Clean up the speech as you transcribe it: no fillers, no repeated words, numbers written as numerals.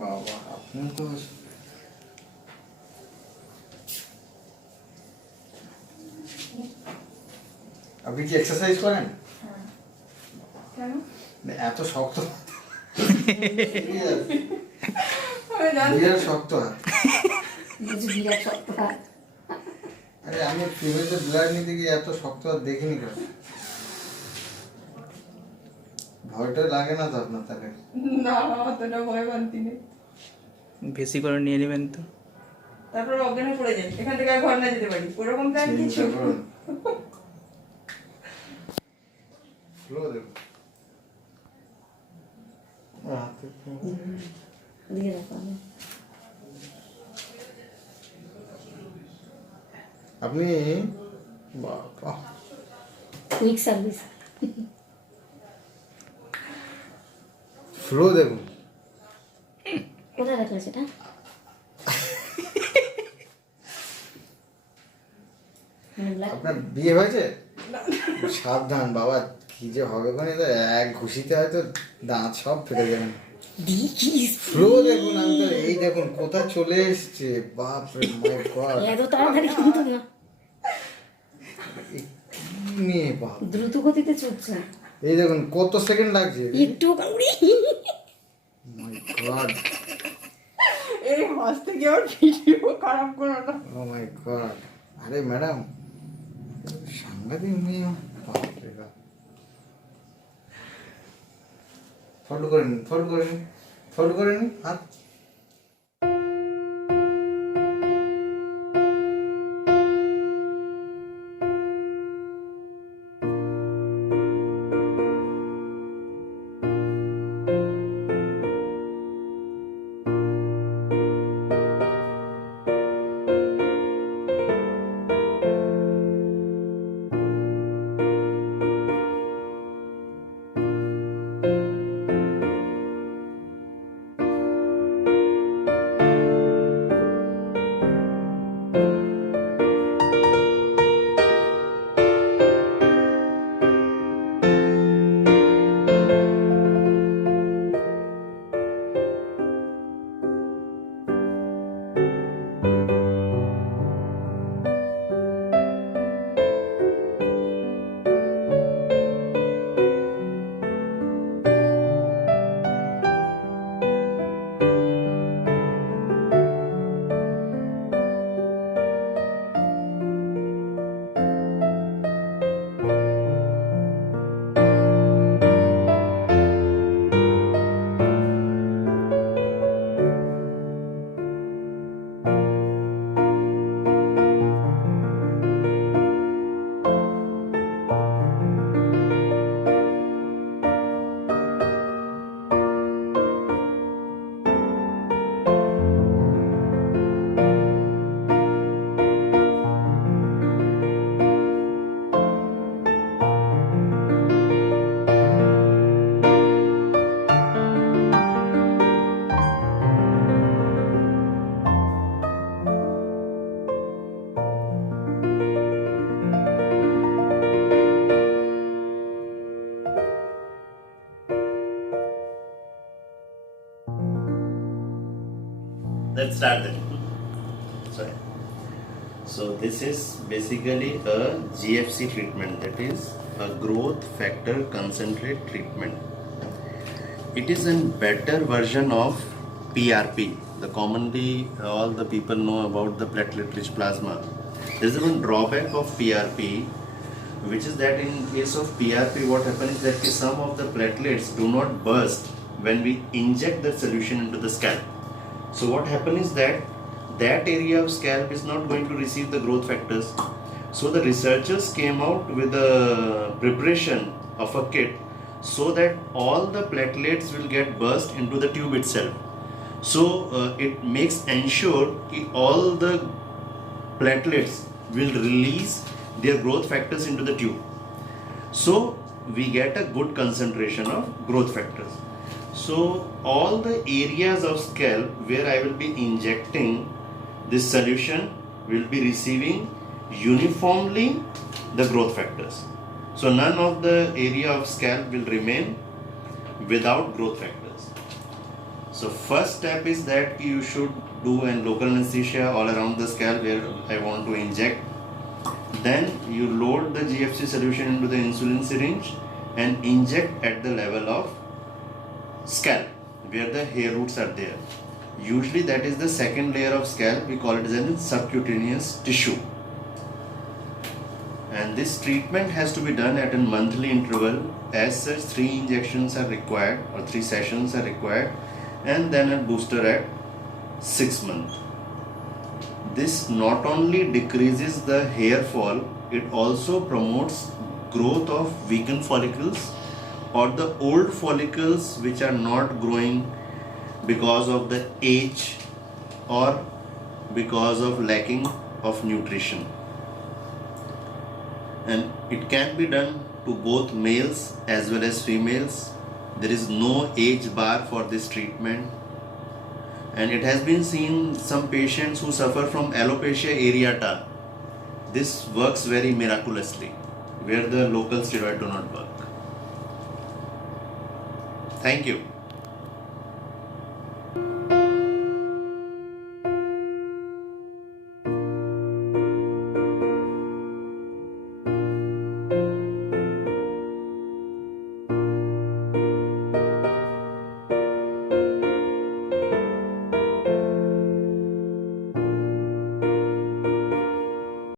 বাবা আপনি তো আপনি কি এক্সারসাইজ করেন? কেন? এত শক্ত বিরাট শক্ত হাত। বিরাট শক্ত হাত। আরে আমি ফিমেলদের ব্লাড নিতে গিয়ে এত শক্ত হাত দেখিনি কেন? ভয়টা লাগে না তো আপনার তাকে? না অতটা ভয় পান্তি নেই। বেশি করে নিয়ে নেবেন তো। তারপর অজ্ঞান হয়ে পড়ে যাই, এখান থেকে আর ঘর না যেতে পারি, ওরকম তো আর কিছু। ফ্লো দেখুন। দিয়ে রাখো আমি। আপনি বাবা কুইক সার্ভিস। ফ্লো দেখুন। কোথায় রাখলে সেটা? আপনার বিয়ে হয়েছে? সাবধান বাবা, কি যে হবে ওখানে, তো এক ঘুষিতে হয়তো দাঁত সব ফেটে যাবেন। ফ্লো দেখুন, আমি তো এই দেখুন কোথায় চলে এসছে, বাপ রে মাই গড। এত তাড়াতাড়ি কিন্তু না, কি নিয়ে বাপ, দ্রুত গতিতে চলছে। এই দেখুন কত সেকেন্ড লাগছে। একটু কাউরি মাই গড, এই মাস থেকে আর ভিডিও খারাপ করো না। ও মাই গড। আরে ম্যাডাম, সাংঘাতিক মেয়ে, বাপ রে বাপ। ফলো করে নিন, ফলো করে নিন, ফলো করে নিন হাত। Let's start then. Sorry. So this is basically a GFC treatment, that is a growth factor concentrate treatment. It is a better version of PRP. The commonly all the people know about the platelet rich plasma. There is one drawback of PRP, which is that in case of PRP what happens is that some of the platelets do not burst when we inject the solution into the scalp. So what happens is that that area of scalp is not going to receive the growth factors. So the researchers came out with a preparation of a kit so that all the platelets will get burst into the tube itself. So it makes ensure that all the platelets will release their growth factors into the tube. So we get a good concentration of growth factors. So all the areas of scalp where I will be injecting this solution will be receiving uniformly the growth factors. So none of the area of scalp will remain without growth factors. does. So first step is that you should do a local anesthesia all around the scalp where I want to inject. Then you load the GFC solution into the insulin syringe and inject at the level of scalp where the hair roots are there. Usually that is the second layer of scalp. We call it as a subcutaneous tissue. And this treatment has to be done at a monthly interval. As such, 3 injections are required or 3 sessions are required, and then a booster at 6 months. This not only decreases the hair fall, it also promotes growth of weakened follicles or the old follicles which are not growing because of the age or because of lacking of nutrition. And it can be done to both males as well as females. There is no age bar for this treatment, and it has been seen some patients who suffer from alopecia areata. This works very miraculously where the local steroid do not work. Thank you.